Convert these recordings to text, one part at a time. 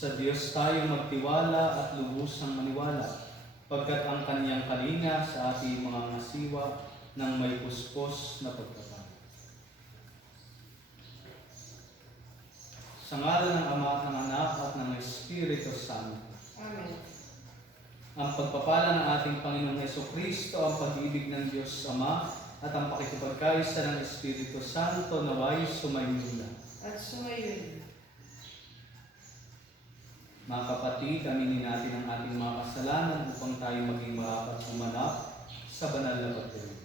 Sa Diyos tayo magtiwala at lubusang maniwala, pagkat ang Kanyang kalinga sa ating mga ngasiwa ng may puspos na pagkatao. Sa ngalan ng Ama at ng Anak at ng Espiritu Santo. Amen. Ang pagpapala ng ating Panginoong Hesukristo, ang pag-ibig ng Diyos Ama, at ang pakikipagkaisa ng Espiritu Santo naway sumainyo. At sumayon. Mga kapatid, aminin natin ang ating mga kasalanan upang tayo maging marapat umanap sa banal na pagdinig.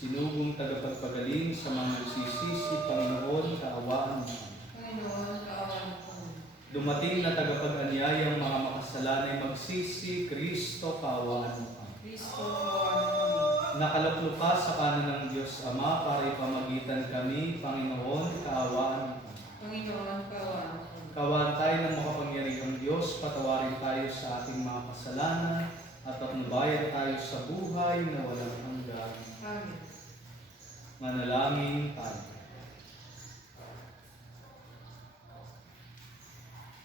Sinugong tagapagpagaling sa mga nagsisisi, Panginoon, kaawaan mo. Panginoon, kaawaan mo. Dumating na tagapag-anyayang mga makasalanay magsisi, Kristo, kaawaan mo. Kristo, kaawaan mo. Nakalaplo ka sa kanan ng Diyos Ama para ipamagitan kami, Panginoon, kaawaan mo. Panginoon, kaawaan mo. Kaawaan tayo ng makapangyarihang Diyos, patawarin tayo sa ating mga kasalanan at patnubayan tayo sa buhay na walang hanggan. Amen. Manalangin tayo.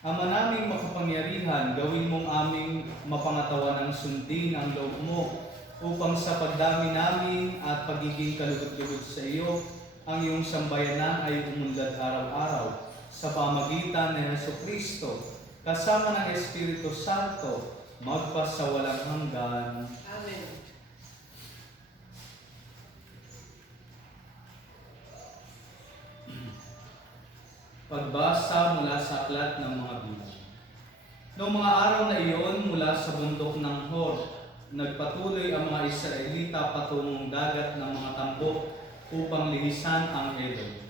Ama naming makapangyarihan, gawin mong aming mapangatawan ng sundin ang loob mo upang sa pagdami namin at pagiging kalugod-lugod sa iyo, ang iyong sambayanan ay umunlad araw-araw sa pamagitan ni Hesukristo, kasama ng Espiritu Santo, magpasawalang hanggan. Amen. Pagbasa mula sa aklat ng mga bilang. Noong mga araw na iyon, mula sa bundok ng Hor, nagpatuloy ang mga Israelita patungong dagat ng mga tambok upang lihisan ang Edom.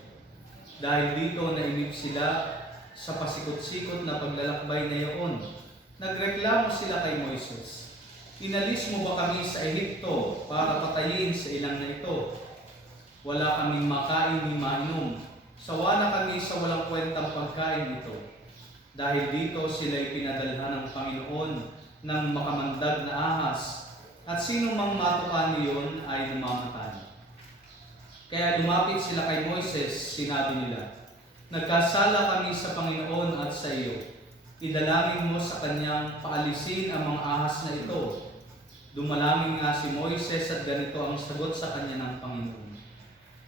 Dahil dito nainip sila sa pasikot-sikot na paglalakbay na iyon, nagreklamo sila kay Moises. Inalis mo ba kami sa Ehipto para patayin sa ilang na ito? Wala kaming makain ni mainom. Sawa na kami sa walang kwentang pagkain ito. Dahil dito sila'y pinadalhan ng Panginoon ng makamandag na ahas, at sino mang matukan niyon ay namamatay. Kaya lumapit sila kay Moises, sinabi nila, nagkasala kami sa Panginoon at sa iyo. Idalangin mo sa kanyang paalisin ang mga ahas na ito. Dumalangin nga si Moises at ganito ang sagot sa kanya ng Panginoon.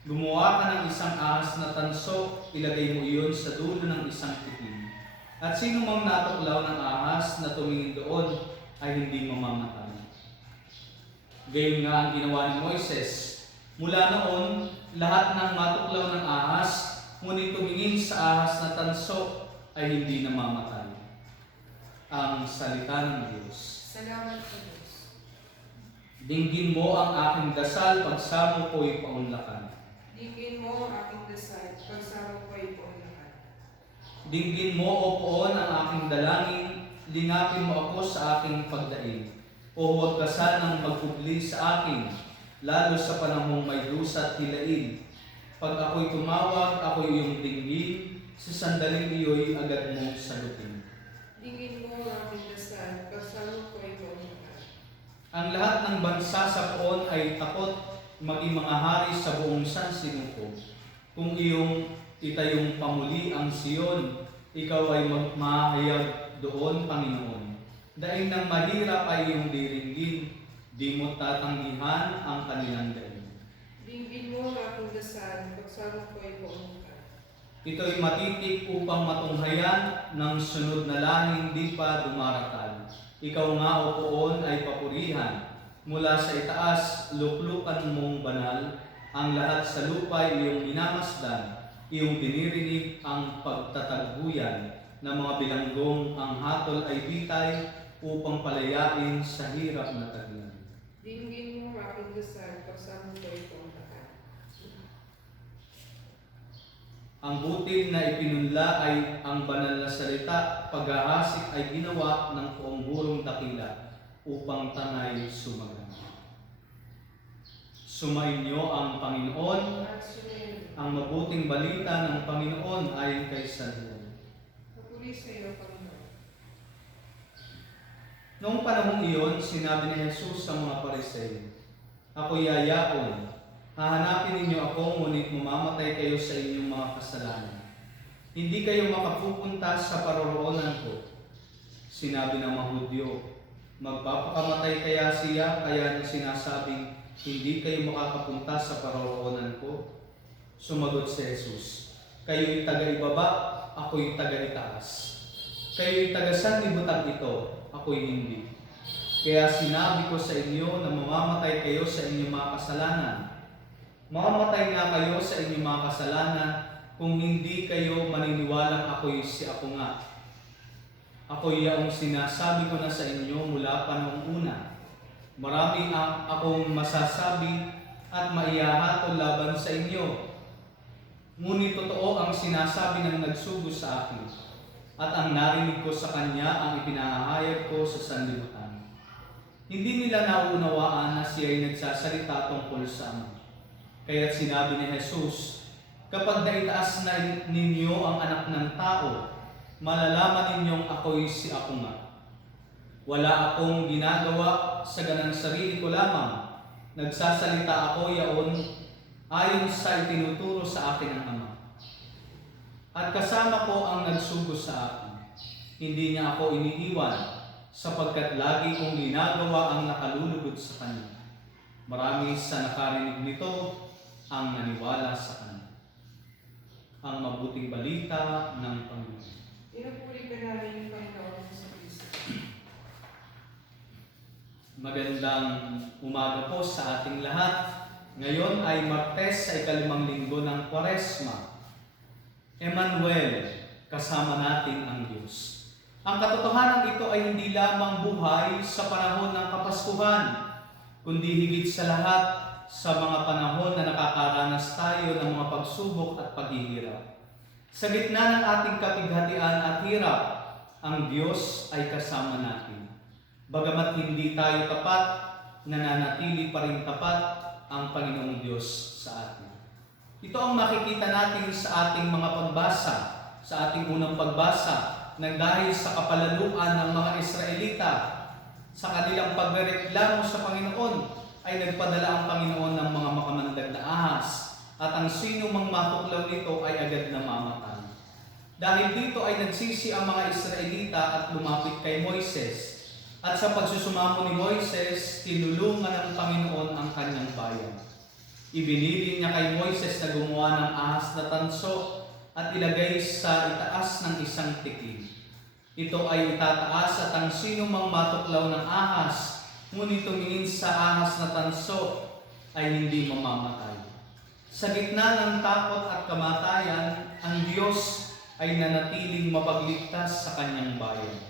Gumawa ka ng isang ahas na tanso, ilagay mo iyon sa dulo ng isang itim. At sino mang natuklaw ng ahas na tumingin doon ay hindi mamamatay. Gayon nga ang ginawa ni Moises. Mula noon, lahat ng matuklaw ng ahas, ngunit tumingin sa ahas na tanso ay hindi namamatay. Ang salita ng Diyos. Salamat sa Diyos. Dinggin mo ang aking dasal, pagsamo ko'y paunlakan. Dinggin mo ang aking dasal, pagsama ko ay paunlakan. Dinggin mo, O Poon, ang aking dalangin, lingapin mo ako sa aking pagdaing. O huwag ka sanang magpubli sa akin, lalo sa panahong may dusa at hilain. Pag ako'y tumawag, ako'y iyong dinggin, sa sandaling iyo'y agad mong sagutin. Dinggin mo ang aking dasal, pagsama ko ay paunlakan. Ang lahat ng bansa sa Poon ay takot maging mga hari sa buong sansinuko. Kung iyong itayong pamuli ang Siyon, ikaw ay magmahayag doon, Panginoon. Dahil ng mahirap ay iyong diringgin, di mo tatanggihan ang kanilang daig. Dinggin mo ang aking dasal, pagsama ko ay paunlakan. Ito'y matitik upang matunghayan ng sunod na lahing di pa dumaratal. Ikaw nga, O Poon, ay papurihan. Mula sa itaas, luklukan mong banal, ang lahat sa lupa iyong minamasdan, iyong dinirinig ang pagtatagbuyan ng mga bilanggong, ang hatol ay bitay upang palayain sa hirap na taglan. Dinggin mo ang aking dasal, pagsama ko ay paunlakan. Ang butil na ipinunla ay ang banal na salita, paghahasik ay ginawa ng poong burong dakila upang tanay sumagan. Sumainyo ang Panginoon, At sumayon. ang mabuting balita ng Panginoon ayon kay San Juan. Papuri sa iyo, Panginoon. Noong panahong iyon, sinabi ni Jesus sa mga Pariseo, "Ako'y yayaon. Hahanapin ninyo ako, ngunit mamamatay kayo sa inyong mga kasalanan. Hindi kayo makapupunta sa paroroonan ko." Sinabi ng mga Hudyo, "Magpapakamatay kaya siya, kaya sinasabing, hindi kayo makakapunta sa paroroonan ko?" Sumagot si Jesus, "Kayo'y taga-ibaba, ako'y taga-itaas. Kayo'y taga-sanlibutan ito, ako'y hindi. Kaya sinabi ko sa inyo na mamamatay kayo sa inyong mga kasalanan. Mamamatay nga kayo sa inyong mga kasalanan kung hindi kayo maniniwalang ako'y si Ako nga. Ako'y yaong sinasabi ko na sa inyo mula pa noong una. Marami akong masasabi at maihahatol laban sa inyo. Ngunit totoo ang sinasabi ng nagsugo sa akin, at ang narinig ko sa kanya ang ipinahayag ko sa sanlibutan." Hindi nila nauunawaan na siya ay nagsasalita tungkol sa Ama. Kaya't sinabi ni Jesus, "Kapag naitaas na ninyo ang Anak ng Tao, malalaman ninyong ako'y si Ako nga. Wala akong ginagawa sa ganang sarili ko lamang. Nagsasalita ako yaon ayon sa itinuturo sa akin ng Ama. At kasama ko ang nagsugo sa akin. Hindi niya ako iniiwan, sapagkat lagi kong ginagawa ang nakalulugod sa Kanya. Marami sa nakarinig nito ang naniwala sa Kanya." Ang mabuting balita ng Panginoon. Pinupuri ka namin yung Panginoon sa Kristo. Magandang umaga po sa ating lahat. Ngayon ay Martes sa ika-5 linggo ng Kwaresma. Emmanuel, kasama natin ang Diyos. Ang katotohanan ito ay hindi lamang buhay sa panahon ng Kapaskuhan, kundi higit sa lahat sa mga panahon na nakakaranas tayo ng mga pagsubok at paghihirap. Sa gitna ng ating kapighatian at hirap, ang Diyos ay kasama natin. Bagamat hindi tayo tapat, nananatili pa rin tapat ang Panginoong Diyos sa atin. Ito ang makikita natin sa ating mga pagbasa, sa ating unang pagbasa, nang dahil sa kapalaluan ng mga Israelita, sa kanilang pagrereklamo sa Panginoon, ay nagpadala ang Panginoon ng mga makamandag na ahas, at ang sino mang matuklaw nito ay agad na mamatay. Dahil dito ay nagsisi ang mga Israelita at lumapit kay Moises. At sa pagsusumamo ni Moises, tinulungan ng Panginoon ang kanyang bayan. Ibinili niya kay Moises na gumawa ng ahas na tanso at ilagay sa itaas ng isang tikin. Ito ay itataas at ang sino mang matuklaw ng ahas, ngunit tumingin sa ahas na tanso, ay hindi mamamatay. Sa gitna ng takot at kamatayan, ang Diyos ay nanatiling mapagligtas sa kanyang bayan.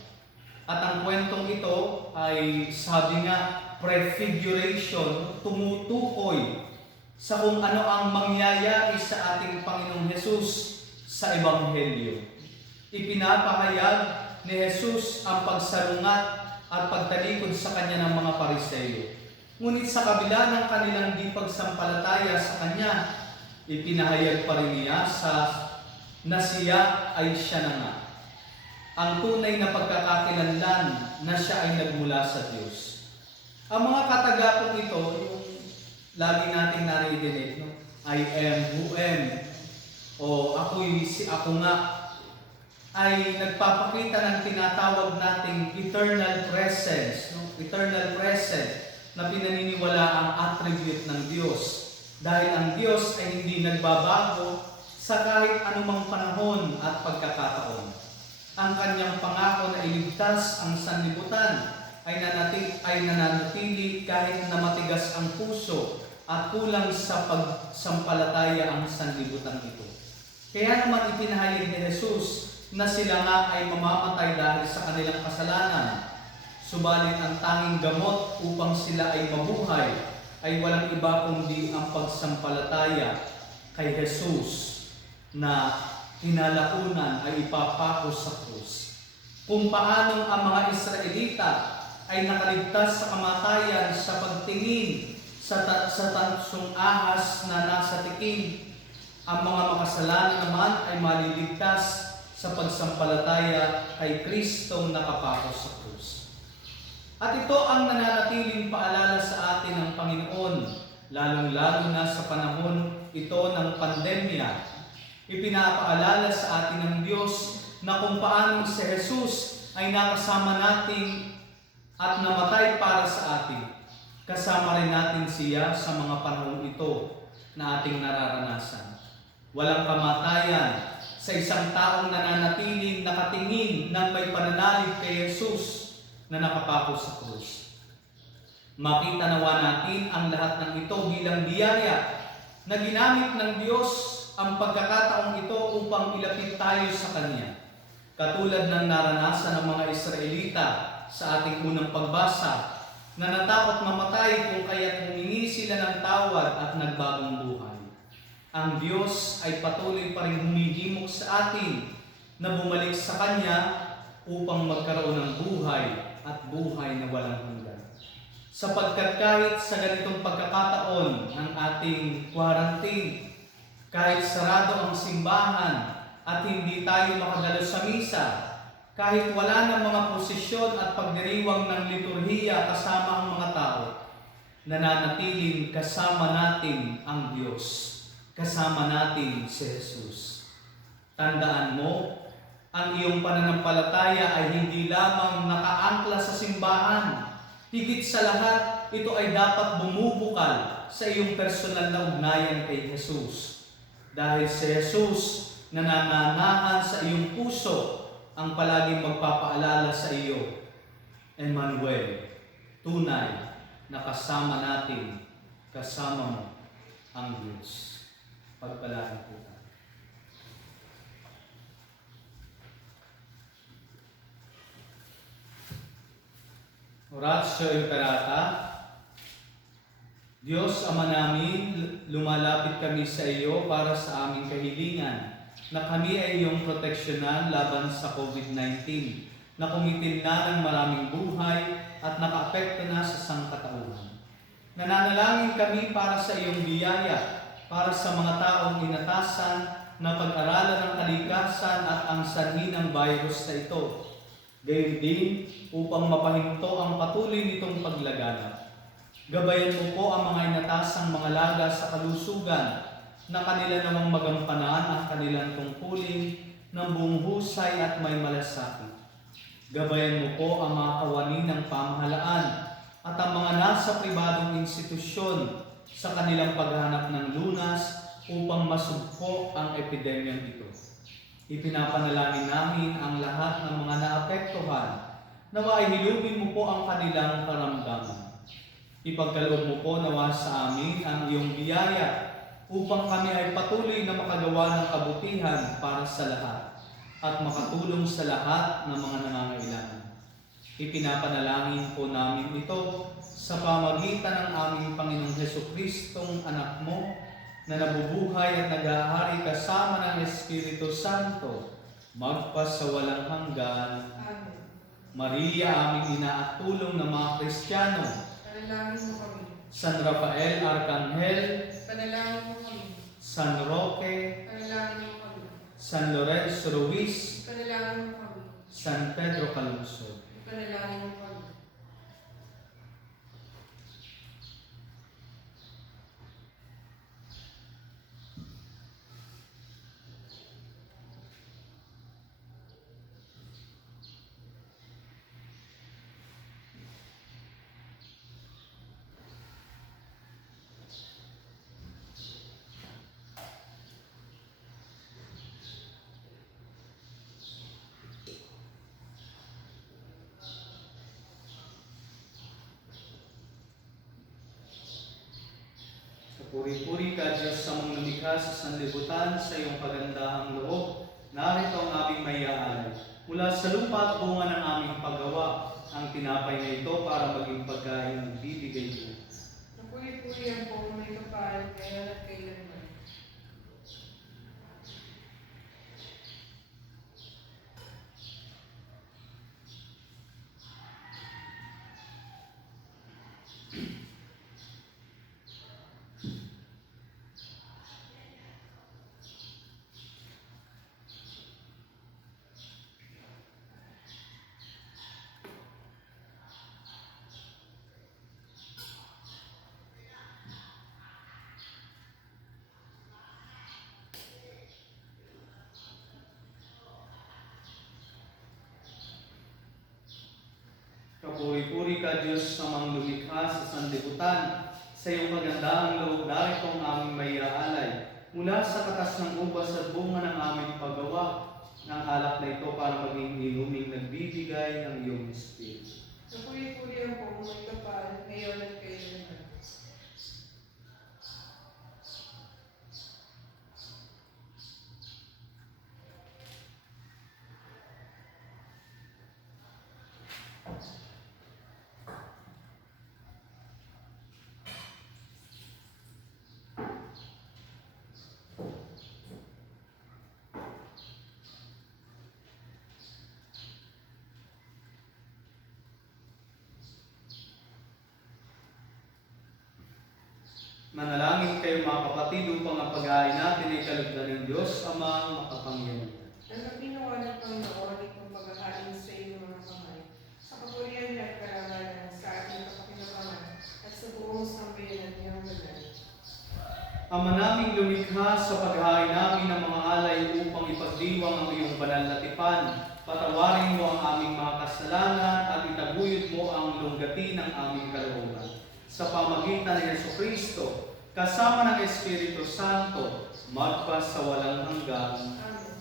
At ang kwentong ito ay, sabi nga, prefiguration, tumutukoy sa kung ano ang mangyayari sa ating Panginoong Hesus sa Ebanghelyo. Ipinapahayag ni Jesus ang pagsalungat at pagtalikod sa kanya ng mga Pariseo. Ngunit sa kabila ng kanilang di pagsampalataya sa kanya, ipinahayag pa rin niya na siya ay siya na nga. Ang tunay na pagkakakilanlan na siya ay nagmula sa Diyos. Ang mga katagapon ito, yung lagi nating naririnig, no? I am who am, o ako'y si Ako nga, ay nagpapakita ng tinatawag nating eternal presence, no? Eternal presence na pinaniniwala ang attribute ng Diyos. Dahil ang Diyos ay hindi nagbabago sa kahit anumang panahon at pagkakataon. Ang kanyang pangako na iligtas ang sanlibutan ay nananatili kahit na matigas ang puso at kulang sa pagsampalataya ang sanlibutan ito. Kaya naman ipinahayag ni Jesus na sila nga ay mamamatay dahil sa kanilang kasalanan. Subalit ang tanging gamot upang sila ay mabuhay ay walang iba kundi ang pagsampalataya kay Jesus na kinalaunan ay ipapako sa krus. Kung paanong ang mga Israelita ay nakaligtas sa kamatayan sa pagtingin sa tansong ahas na nasa tikin, ang mga makasalanan naman ay maliligtas sa pagsampalataya kay Kristong nakapako sa krus. At ito ang nananatiling paalala sa atin ng Panginoon, lalong-lalo na sa panahon ito ng pandemya. Ipinapaalala sa atin ng Diyos na kung paano si Jesus ay nakasama natin at namatay para sa atin. Kasama rin natin siya sa mga panahon ito na ating nararanasan. Walang kamatayan sa isang taong nananatiling nakatingin ng may pananalig kay Jesus na nakapako sa krus. Makita nawa natin ang lahat ng ito bilang biyaya na ginamit ng Diyos ang pagkakataong ito upang ilapit tayo sa Kanya. Katulad ng naranasan ng mga Israelita sa ating unang pagbasa, na natakot mamatay kung kaya't humingi sila ng tawad at nagbagong buhay. Ang Diyos ay patuloy pa rin humihimok sa atin na bumalik sa Kanya upang magkaroon ng buhay at buhay na walang hanggan. Sapagkat kahit sa ganitong pagkakataon ng ating quarantine, kahit sarado ang simbahan at hindi tayo makadalo sa misa, kahit wala ng mga posisyon at pagdiriwang ng liturhiya kasama ang mga tao, nananatiling kasama natin ang Diyos, kasama natin si Jesus. Tandaan mo, ang iyong pananampalataya ay hindi lamang nakaangkla sa simbahan. Higit sa lahat, ito ay dapat bumubukal sa iyong personal na ugnayan kay Jesus. Dahil si Jesus na nananahan sa iyong puso ang palaging magpapaalala sa iyo, Emmanuel, tunay na kasama natin, kasama mo ang Diyos. Pagpalain po tayo. Oratio Imperata. Diyos Ama namin, lumalapit kami sa iyo para sa aming kahilingan na kami ay iyong proteksyonan laban sa COVID-19 na kumitil na ng maraming buhay at nakaapekto na sa sangkatauhan. Nananalangin kami para sa iyong biyaya, para sa mga taong inatasan na pag-aralan ng kalikasan at ang sanhi ng virus na ito. Gayon din upang mapahinto ang patuloy nitong paglaganap. Gabayan mo po ang mga inatasang mga laga sa kalusugan na kanila namang magampanan ang kanilang tungkulin ng buong husay at may malasakit. Gabayan mo po ang mga kawani ng pamahalaan at ang mga nasa pribadong institusyon sa kanilang paghanap ng lunas upang masugpo ang epidemyang ito. Ipinapanalangin namin ang lahat ng mga naapektuhan, nawa ay hilubin mo po ang kanilang karamdaman. Ipagkaloob mo po nawa sa amin ang iyong biyaya upang kami ay patuloy na makagawa ng kabutihan para sa lahat at makatulong sa lahat ng mga nangangailangan. Ipinapanalangin po namin ito sa pamagitan ng aming Panginoong Jesucristong anak mo, na nabubuhay at nag-aahari kasama ng Espiritu Santo, magpasawalang hanggan. Amen. Maria, aming ina at tulong ng mga Kristiyano, Panalangin mo kami. San Rafael Arcangel, Panalangin mo kami. San Roque, Panalangin mo kami. San Lorenzo Ruiz, Panalangin mo kami. San Pedro Calungsod. Panalangin mo kami. Puri-puri ka, Diyos sa mong lumikha sa sanlibutan, sa iyong kagandahang loob. Narito ang aming mayaalay. Mula sa lupa at bunga ng aming paggawa, ang tinapay na ito para maging pagkain ng bibigay mo. Napuri-puri ang buong may kapal, kaya at kailanman. Puri-puri ka, Diyos sa mga lumikha sa sanlibutan. Sa iyong kagandaang loob, narito ang aming maiaalay. Mula sa katas ng ubas at bunga ng aming paggawa, ng alak na ito para maging inuming nagbibigay ng iyong Espiritu. Napuri-puri ang pumuhay kapal, ngayon at kailanman. Manalangin kayo mga kapatid upang ang pag-aay natin ay kalugdan ng Diyos Ama makapangyarihan. Ang nagpinawa ng Panginoon itong paghahalin sa iyong mga kamay, sa kapurihan niya at karangalan sa ating kapakinabangan at sa buong sambayan at iyong banal. Ama naming lumikha sa paghahay namin ng mga alay upang ipagdiwang ang iyong banal na tipan. Patawarin mo ang aming mga kasalanan at itaguyod mo ang lunggati ng aming kalooban. Sa pamagitan ni Jesucristo, kasama ng Espiritu Santo, magpas sa walang hanggan. Amen.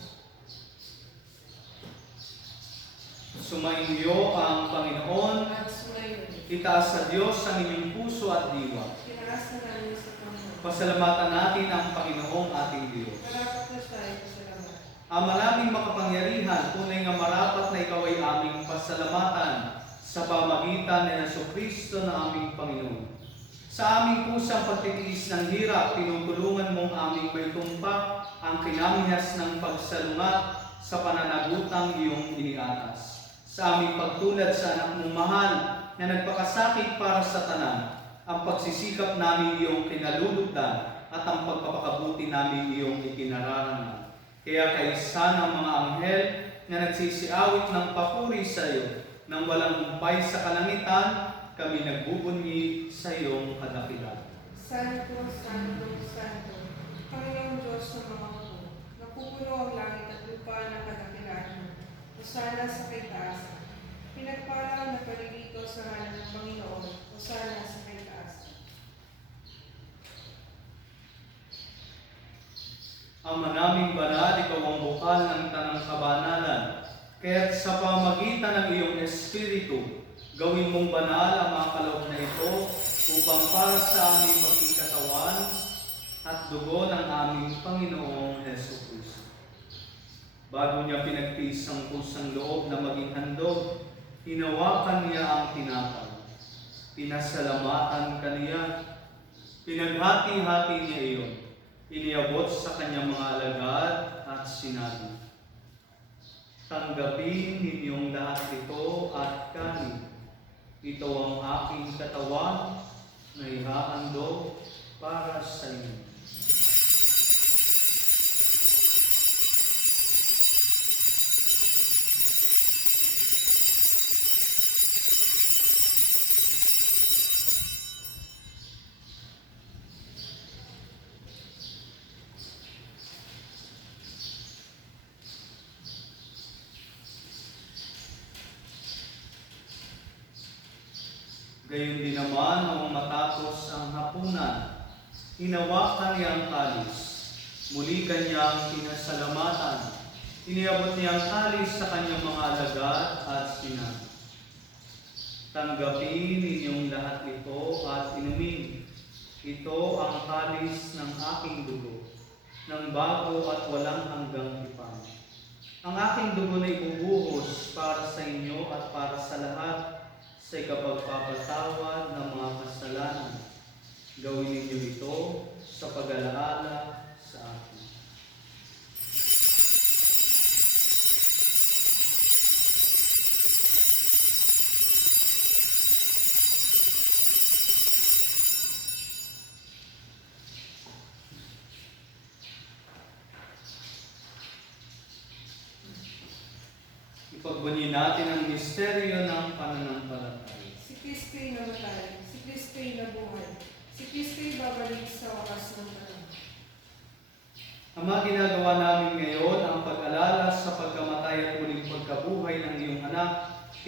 Sumainyo ang Panginoon. At sumayon, Itaas sa Diyos ang inyong puso at diwa. pinarasa namin sa Panginoon. Pasalamatan natin ang Panginoong ating Diyos. Marapat na siya ay pasalamat. Ama naming makapangyarihan, tunay nga marapat na ikaw ay aming pasalamatan sa pamagitan ni Jesucristo na aming Panginoon. Sa aming kusang pagtitiis ng hirap, tinutulungan mong aming may tumpak ang kinamihas ng pagsalungat sa pananagutang iyong iniatas. Sa aming pagtulad sa anak mong mahal na nagpakasakit para sa tanan, ang pagsisikap namin iyong kinalulugdan at ang pagpapakabuti namin iyong ikinararangan. Kaya kaisa ng mga anghel na nagsisiawit ng papuri sa iyo, nang walang humpay sa kalangitan, kami nagbubunyi sa iyong kadakilaan. Santo, Santo, Santo, Panginoong Diyos ng mga hukbo, napupuno ang langit at lupa ng kadakilaan mo. Hosana sa kaitaasan. Pinagpala ang naparirito sa ngalan ng Panginoon. Hosana sa kaitaasan. Ama naming banal, ikaw ang bukal ng tanang kabanalan. Kaya't sa pamagitan ng iyong Espiritu, gawin mong banal ang mga kaloob na ito upang para sa aming maging katawan at dugo ng aming Panginoong Jesucristo. Bago niya pinagtiis ang pusang loob na maging handog, hinawakan niya ang tinapay. Pinasalamatan kaniya. Pinaghati-hati niya iyon. Iniabot sa kanyang mga alagad at sinabi, tanggapin ninyong lahat ito at kanin. Ito ang aking katawan na ihahandog para sa inyo. Gayon din naman noong matapos ang hapunan, hinawakan niya ang kalis. Muli kanyang pinasalamatan. Iniabot niya ang kalis sa kanyang mga alagad at sinabi, tanggapin ninyong lahat ito at inumin. Ito ang kalis ng aking dugo, ng bago at walang hanggang tipan. Ang aking dugo na ibubuhos para sa inyo at para sa lahat sa ikapagpapatawad ng mga kasalanan. Gawin ninyo ito sa pag-alaala sa akin. Ipagbunyi natin ang misteryo ng pananampalataya. Si Kristo'y namatay, si Kristo'y nabuhay, si Kristo'y babalik sa wakas ng panahon. Ama, ginagawa namin ngayon ang pag-alala sa pagkamatay at muling pagkabuhay ng iyong anak,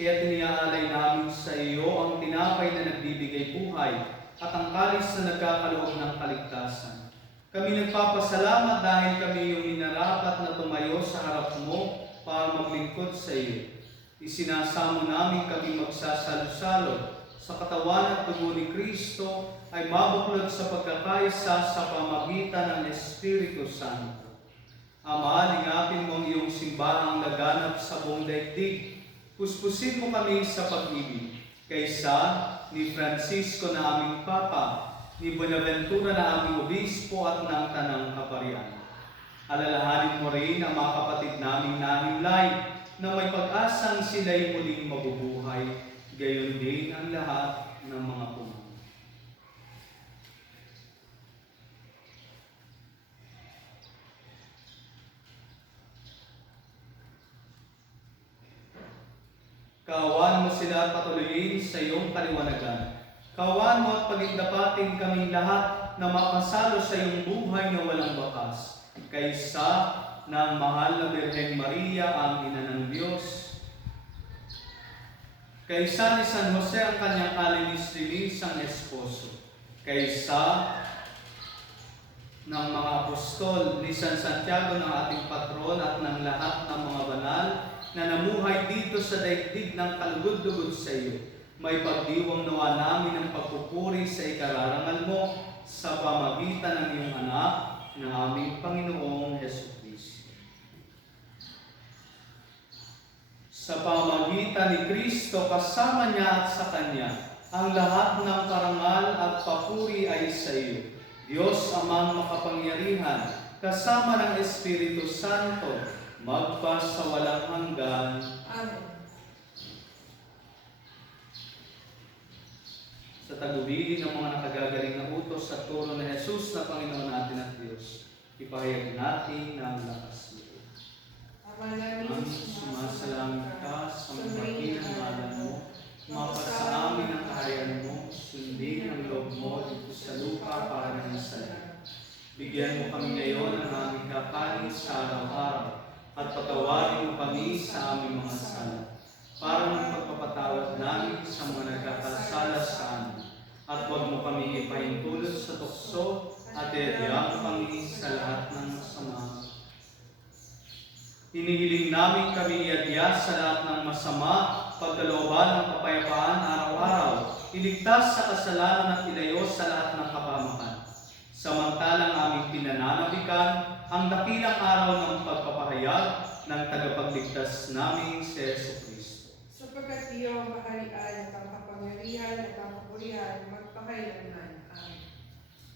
Kaya tiniaalay namin sa iyo ang tinapay na nagbibigay buhay at ang kalis na nagkakaloob ng kaligtasan. Kami nagpapasalamat dahil kami yung minarapat na tumayo sa harap mo para maglingkod sa iyo. Isinasamo namin kami magsasalo-salo sa katawan at dugo ni Kristo ay mabuklod sa pagkakaisa sa pamagitan ng Espiritu Santo. Ama, lingapin mo ang iyong simbahang laganap sa buong daigdig. Puspusin mo kami sa pag-ibig. Kaysa ni Francisco na aming Papa, ni Buenaventura na aming Obispo at ng Tanang Kaparian. Alalahanin mo rin ang mga kapatid naming nahimlay na may pag-asang sila'y muling mabubuhay, gayon din ang lahat ng mga puno. Kaawaan mo sila at patuloyin sa iyong kaliwanagan. Kaawaan mo at pagindapatin kaming lahat na makasalo sa iyong buhay na walang bakas. Kaysa ng mahal na Birheng Maria, ang ina ng Diyos. Kaysa ni San Jose ang kanyang kalinis-linis ang esposo. Kaysa ng mga apostol ni San Santiago ng ating patron at ng lahat ng mga banal na namuhay dito sa daigdig ng kalugod-lugod sa iyo. May pagdiwang nawa namin ang pagpupuri sa ikararangal mo sa pamagitan ng iyong anak na aming Panginoong Jesucristo. Sa pamagitan ni Kristo, kasama niya at sa Kanya, ang lahat ng parangal at papuri ay sa iyo. Diyos amang makapangyarihan, kasama ng Espiritu Santo, magpa sa walang hanggan. Amen. Sa tagubili ng mga nakagagaling na utos sa turo ni Jesus na Panginoon natin at Diyos, ipahayag natin na ang lakas loob. Ama namin, Ang sumasalangit ka sa magbagin ng ngalan mo, mapat sa amin ang kaharian mo, sundin ang loob mo dito sa lupa para ng sa langit. Bigyan mo kami ngayon ng aming kakanin sa araw-araw, at patawarin mo kami sa aming mga sala, para ng pagpapatawad namin sa mga nagkakasala sa amin. At huwag mo kami ipahintulot sa tukso at iadiyang kami sa lahat ng masama. Hinihiling namin kami iadya sa lahat ng masama, pagkalooban ng kapayapaan araw-araw, iligtas sa kasalanan at ilayo sa lahat ng kapahamakan. Samantalang aming pinananabikan ang dakilang araw ng pagpapahayag ng tagapagligtas namin si Jesucristo. sapagkat iyo ang kaharian at ang kapangyarihan at ang kapurihan magpakailanman. Amen.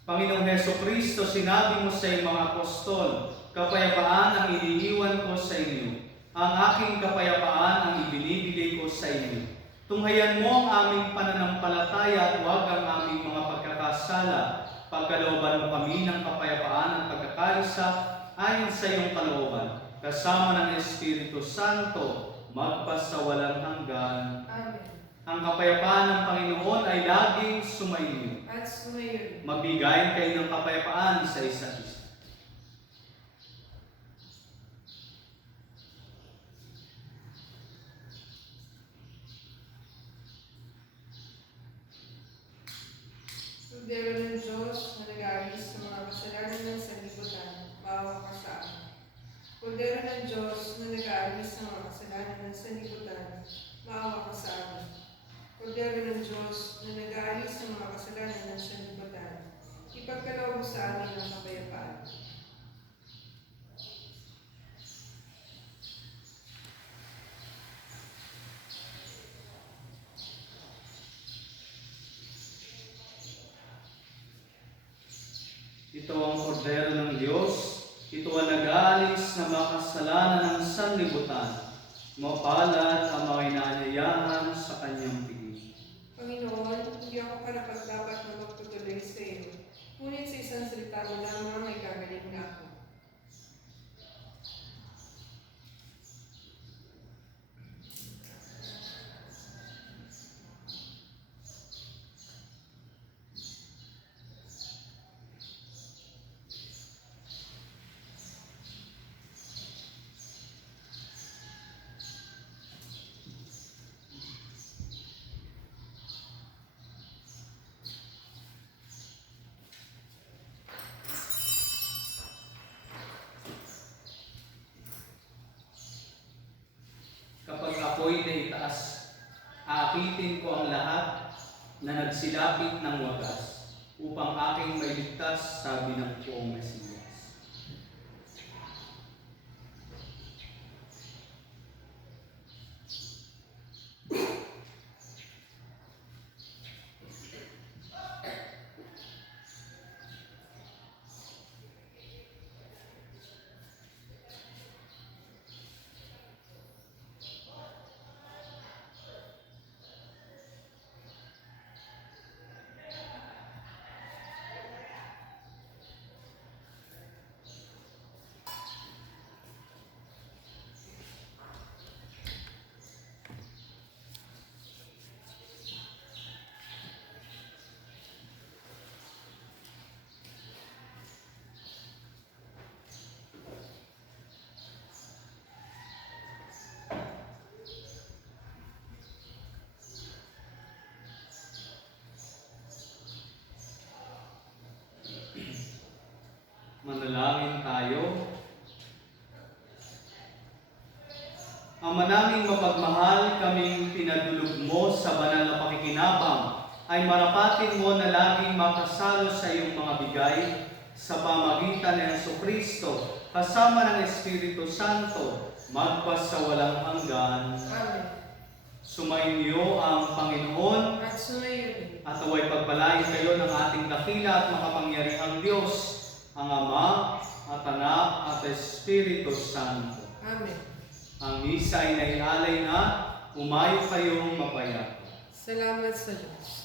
Panginoong Jesucristo, sinabi mo sa iyong mga apostol, kapayapaan ang iniiwan ko sa inyo. Ang aking kapayapaan ang ibinibigay ko sa inyo. Tunghayan mo ang aming pananampalataya at huwag ang aming mga pagkakasala. Pagkalooban mo kami ng kapayapaan at pagkakaisa ayon sa iyong kalooban, kasama ng Espiritu Santo, magpasawalang hanggan. Amen. Ang kapayapaan ng Panginoon ay laging sumainyo. At sumayon. Magbigay kayo ng kapayapaan sa isa't isa. Kordero ng Diyos na nag-aalis ng mga kasalanan ng sanlibutan, maawa ka sa amin. Kordero ng Diyos na nag-aalis ng mga kasalanan ng sanlibutan, maawa ka sa amin. Kordero ng Diyos na nag-aalis ng mga kasalanan ng sanlibutan, ipagkaloob mo sa amin ang kapayapaan. Ito ang kordero ng Diyos. Ito ang nag-aalis ng mga kasalanan ng sanlibutan. Mapalad ang mga inaanyayahan sa kanyang piging. Panginoon, hindi ako karapat-dapat na magtutuloy sa iyo. Ngunit sa isang salita mo lamang ay gagaling na ako. Aakitin ko ang lahat na nagsilapit ng wagas upang aking mailigtas, sabi ng poong Mesiyas. Manalangin tayo. Ama naming mapagmahal, kaming pinadulog mo sa banal na pakikinabang, ay marapatin mo na laging makasalo sa iyong mga bigay sa pamagitan ng Jesucristo, kasama ng Espiritu Santo, magpasawalang hanggan. Amen. Sumainyo ang Panginoon At sumayo rin. at naway pagpalain kayo ng ating dakila at makapangyarihang Diyos, ang Ama at Anak at Espiritu Santo. Amen. Ang misa ay naialay na, umayo kayong mapayapa. Salamat sa Diyos.